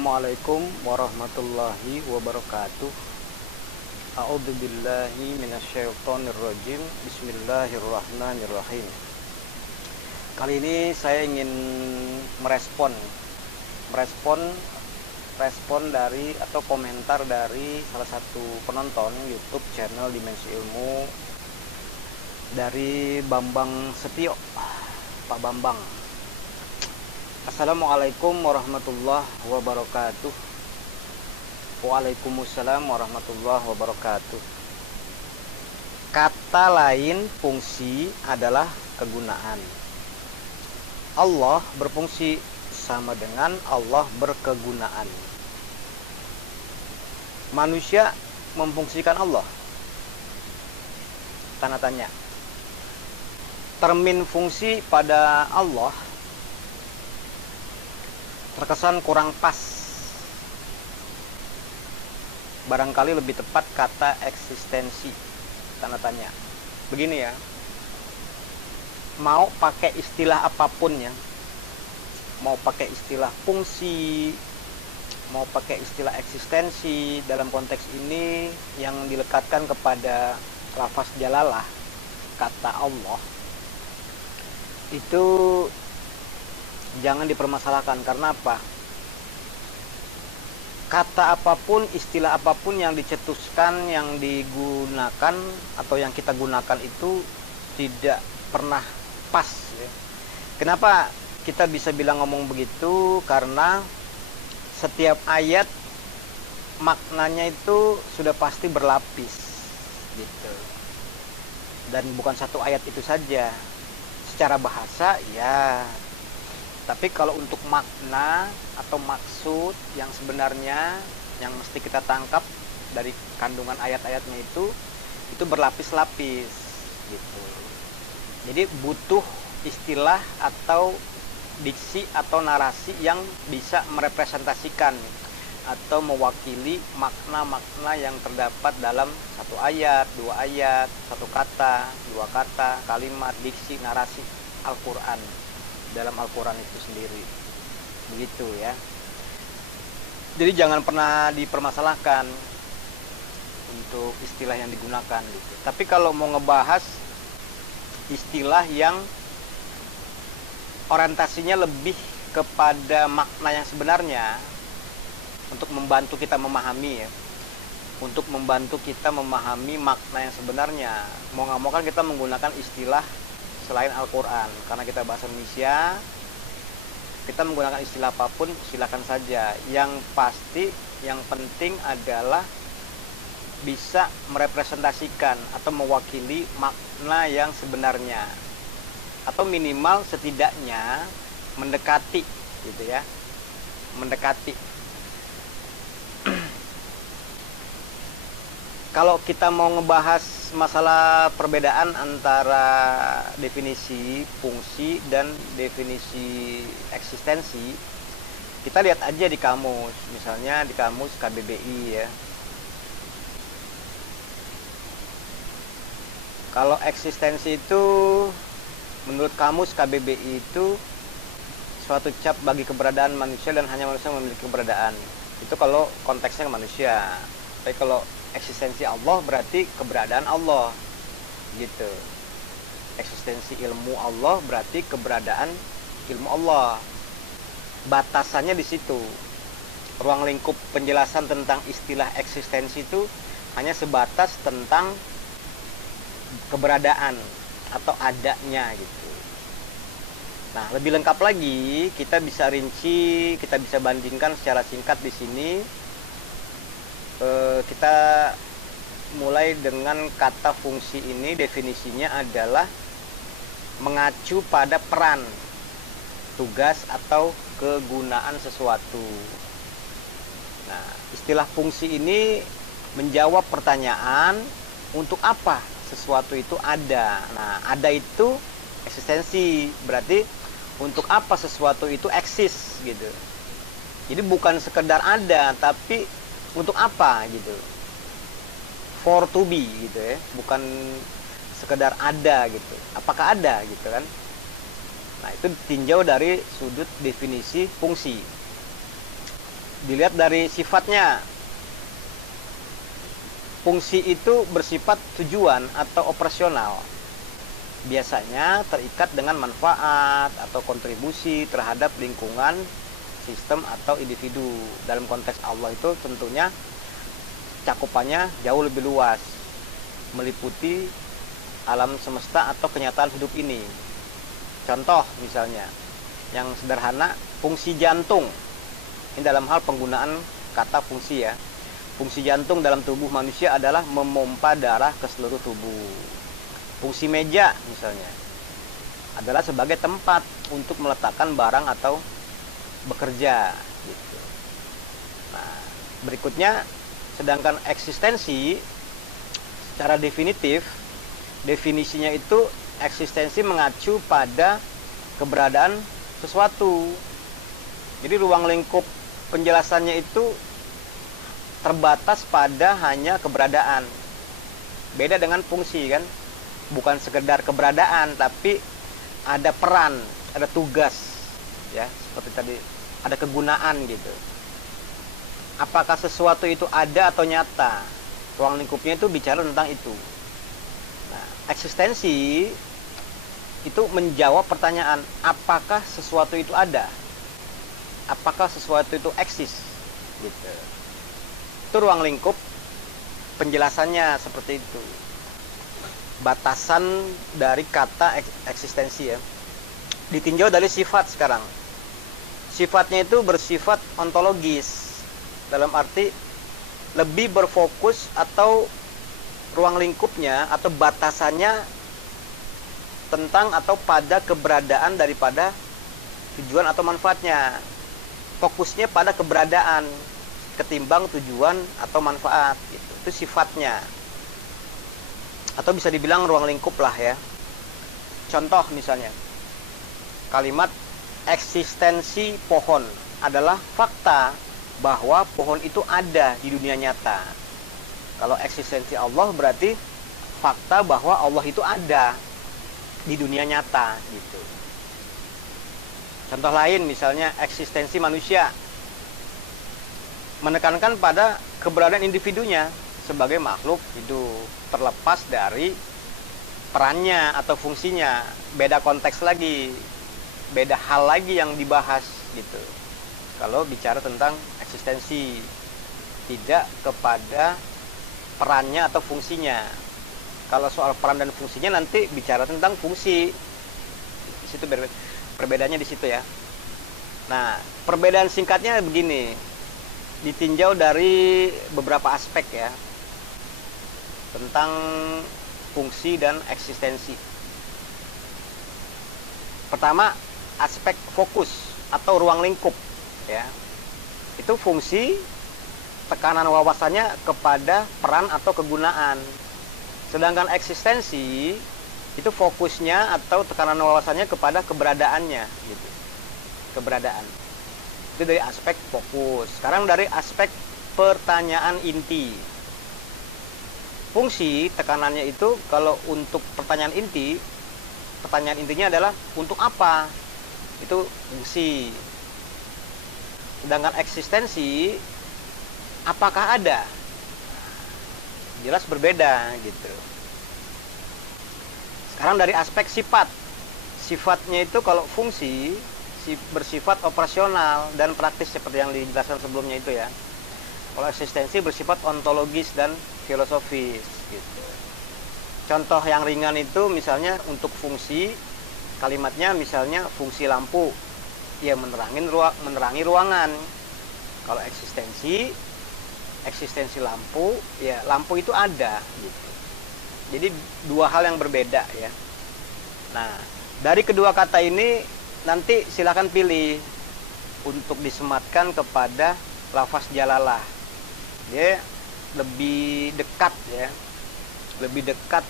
Assalamualaikum warahmatullahi wabarakatuh. A'udzubillahi minasyaitonirrajim. Bismillahirrahmanirrahim. Kali ini saya ingin merespon dari atau komentar dari salah satu penonton YouTube channel Dimensi Ilmu, dari Bambang Setio, Pak Bambang. Assalamualaikum warahmatullahi wabarakatuh. Waalaikumsalam warahmatullahi wabarakatuh. Kata lain fungsi adalah kegunaan. Allah berfungsi sama dengan Allah berkegunaan. Manusia memfungsikan Allah? Tanda tanya. Termin fungsi pada Allah terkesan kurang pas. Barangkali lebih tepat kata eksistensi, tanda tanya. Begini ya, mau pakai istilah apapun ya, mau pakai istilah fungsi, mau pakai istilah eksistensi, dalam konteks ini yang dilekatkan kepada lafaz jalalah, kata Allah, itu jangan dipermasalahkan. Karena apa? Kata apapun, istilah apapun yang dicetuskan, yang digunakan atau yang kita gunakan itu tidak pernah pas ya. Kenapa kita bisa bilang ngomong begitu? Karena setiap ayat maknanya itu sudah pasti berlapis gitu. Dan bukan satu ayat itu saja. Secara bahasa ya, tapi kalau untuk makna atau maksud yang sebenarnya yang mesti kita tangkap dari kandungan ayat-ayatnya itu berlapis-lapis gitu. Jadi butuh istilah atau diksi atau narasi yang bisa merepresentasikan atau mewakili makna-makna yang terdapat dalam satu ayat, dua ayat, satu kata, dua kata, kalimat, diksi, narasi Al-Quran, dalam Al-Quran itu sendiri. Begitu ya. Jadi jangan pernah dipermasalahkan untuk istilah yang digunakan gitu. Tapi kalau mau ngebahas istilah yang orientasinya lebih kepada makna yang sebenarnya, untuk membantu kita memahami ya, untuk membantu kita memahami makna yang sebenarnya, mau nggak mau kan kita menggunakan istilah selain Al-Quran. Karena kita bahasa Indonesia, kita menggunakan istilah apapun silakan saja. Yang pasti, yang penting adalah bisa merepresentasikan atau mewakili makna yang sebenarnya, atau minimal setidaknya mendekati gitu ya, mendekati. Kalau kita mau ngebahas masalah perbedaan antara definisi fungsi dan definisi eksistensi, kita lihat aja di kamus. Misalnya di kamus KBBI ya. Kalau eksistensi itu menurut kamus KBBI itu suatu cap bagi keberadaan manusia dan hanya manusia memiliki keberadaan. Itu kalau konteksnya manusia. Tapi kalau eksistensi Allah berarti keberadaan Allah gitu. Eksistensi ilmu Allah berarti keberadaan ilmu Allah. Batasannya di situ. Ruang lingkup penjelasan tentang istilah eksistensi itu hanya sebatas tentang keberadaan atau adanya gitu. Nah, lebih lengkap lagi kita bisa rinci, kita bisa bandingkan secara singkat di sini. Kita mulai dengan kata fungsi ini. Definisinya adalah mengacu pada peran, tugas atau kegunaan sesuatu. Nah, istilah fungsi ini menjawab pertanyaan untuk apa sesuatu itu ada. Nah, ada itu eksistensi, berarti untuk apa sesuatu itu eksis gitu. Jadi bukan sekedar ada, tapi untuk apa gitu, for to be gitu ya, bukan sekedar ada gitu, apakah ada gitu kan. Nah, itu tinjau dari sudut definisi fungsi. Dilihat dari sifatnya. Fungsi itu bersifat tujuan atau operasional. Biasanya terikat dengan manfaat atau kontribusi terhadap lingkungan, sistem atau individu. Dalam konteks Allah itu tentunya cakupannya jauh lebih luas, meliputi alam semesta atau kenyataan hidup ini. Contoh misalnya yang sederhana, fungsi jantung. Ini dalam hal penggunaan kata fungsi ya. Fungsi jantung dalam tubuh manusia adalah memompa darah ke seluruh tubuh. Fungsi meja misalnya adalah sebagai tempat untuk meletakkan barang atau bekerja gitu. Nah, berikutnya, sedangkan eksistensi secara definitif, definisinya itu eksistensi mengacu pada keberadaan sesuatu. Jadi ruang lingkup penjelasannya itu terbatas pada hanya keberadaan. Beda dengan fungsi kan, bukan sekedar keberadaan, tapi ada peran, ada tugas, ya seperti tadi ada kegunaan gitu. Apakah sesuatu itu ada atau nyata? Ruang lingkupnya itu bicara tentang itu. Nah, eksistensi itu menjawab pertanyaan, apakah sesuatu itu ada? Apakah sesuatu itu eksis? Gitu. Itu ruang lingkup penjelasannya seperti itu. Batasan dari kata eksistensi ya. Ditinjau dari sifat sekarang. Sifatnya itu bersifat ontologis. Dalam arti lebih berfokus atau ruang lingkupnya atau batasannya tentang atau pada keberadaan daripada tujuan atau manfaatnya. Fokusnya pada keberadaan ketimbang tujuan atau manfaat gitu. Itu sifatnya. Atau bisa dibilang ruang lingkup lah ya. Contoh misalnya, kalimat eksistensi pohon adalah fakta bahwa pohon itu ada di dunia nyata. Kalau eksistensi Allah berarti fakta bahwa Allah itu ada di dunia nyata gitu. Contoh lain misalnya eksistensi manusia menekankan pada keberadaan individunya sebagai makhluk hidup, terlepas dari perannya atau fungsinya. Beda konteks lagi, beda hal lagi yang dibahas gitu. Kalau bicara tentang eksistensi, tidak kepada perannya atau fungsinya. Kalau soal peran dan fungsinya nanti bicara tentang fungsi. Di situ perbedaannya di situ ya. Nah, perbedaan singkatnya begini. Ditinjau dari beberapa aspek ya tentang fungsi dan eksistensi. Pertama, aspek fokus atau ruang lingkup ya. Itu fungsi, tekanan wawasannya kepada peran atau kegunaan. Sedangkan eksistensi itu fokusnya atau tekanan wawasannya kepada keberadaannya gitu. Keberadaan. Itu dari aspek fokus. Sekarang dari aspek pertanyaan inti. Fungsi tekanannya itu kalau untuk pertanyaan inti, pertanyaan intinya adalah untuk apa? Itu fungsi. Sedangkan eksistensi, apakah ada? Jelas berbeda gitu. Sekarang dari aspek sifat. Sifatnya itu kalau fungsi bersifat operasional dan praktis seperti yang dijelaskan sebelumnya itu ya. Kalau eksistensi bersifat ontologis dan filosofis gitu. Contoh yang ringan itu misalnya untuk fungsi, kalimatnya misalnya fungsi lampu, ya menerangi ruangan. Kalau eksistensi lampu, ya lampu itu ada gitu. Jadi dua hal yang berbeda ya. Nah, dari kedua kata ini nanti silakan pilih untuk disematkan kepada lafaz jalalah. Dia lebih dekat ya. Lebih dekat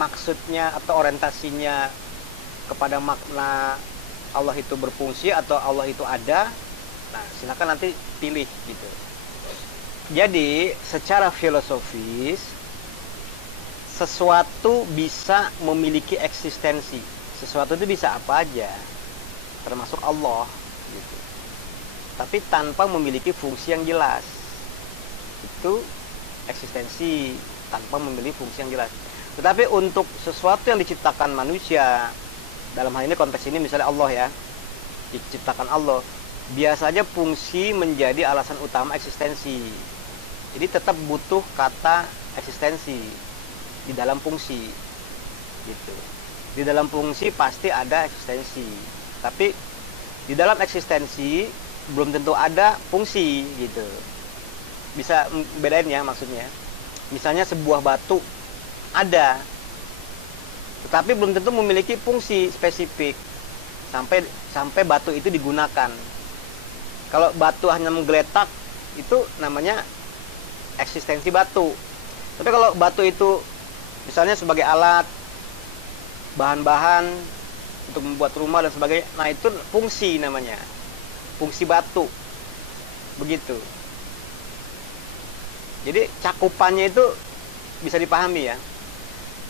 maksudnya atau orientasinya kepada makna Allah itu berfungsi atau Allah itu ada. Nah, silakan nanti pilih gitu. Jadi, secara filosofis sesuatu bisa memiliki eksistensi. Sesuatu itu bisa apa aja, termasuk Allah gitu. tapi tanpa memiliki fungsi yang jelas. Itu eksistensi tanpa memiliki fungsi yang jelas. Tetapi untuk sesuatu yang diciptakan manusia, dalam hal ini konteks ini misalnya Allah ya, diciptakan Allah, biasanya fungsi menjadi alasan utama eksistensi. Jadi tetap butuh kata eksistensi di dalam fungsi gitu. Di dalam fungsi pasti ada eksistensi, tapi di dalam eksistensi belum tentu ada fungsi gitu. Bisa bedain ya maksudnya. Misalnya sebuah batu ada, tetapi belum tentu memiliki fungsi spesifik sampai batu itu digunakan. Kalau batu hanya menggeletak, itu namanya eksistensi batu. Tapi kalau batu itu misalnya sebagai alat, bahan-bahan untuk membuat rumah dan sebagainya, nah itu fungsi namanya, fungsi batu. Begitu. Jadi cakupannya itu bisa dipahami ya.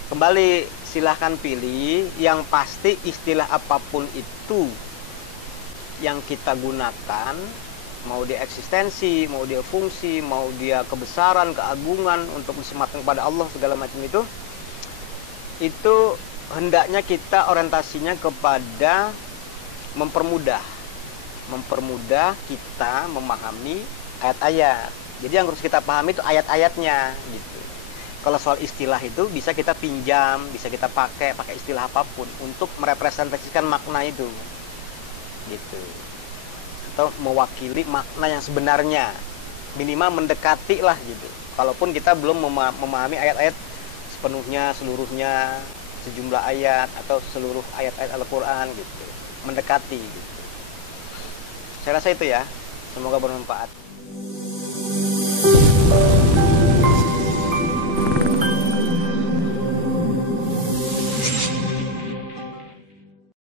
Kembali silahkan pilih, yang pasti istilah apapun itu yang kita gunakan, mau dia eksistensi, mau dia fungsi, mau dia kebesaran, keagungan untuk disematkan kepada Allah segala macam itu hendaknya kita orientasinya kepada mempermudah kita memahami ayat-ayat. Jadi yang harus kita pahami itu ayat-ayatnya gitu. Kalau soal istilah itu bisa kita pinjam, bisa kita pakai istilah apapun untuk merepresentasikan makna itu gitu, atau mewakili makna yang sebenarnya, minimal mendekati lah gitu. Kalaupun kita belum memahami ayat-ayat sepenuhnya, seluruhnya, sejumlah ayat atau seluruh ayat-ayat Al-Quran gitu, mendekati gitu. Saya rasa itu ya, semoga bermanfaat.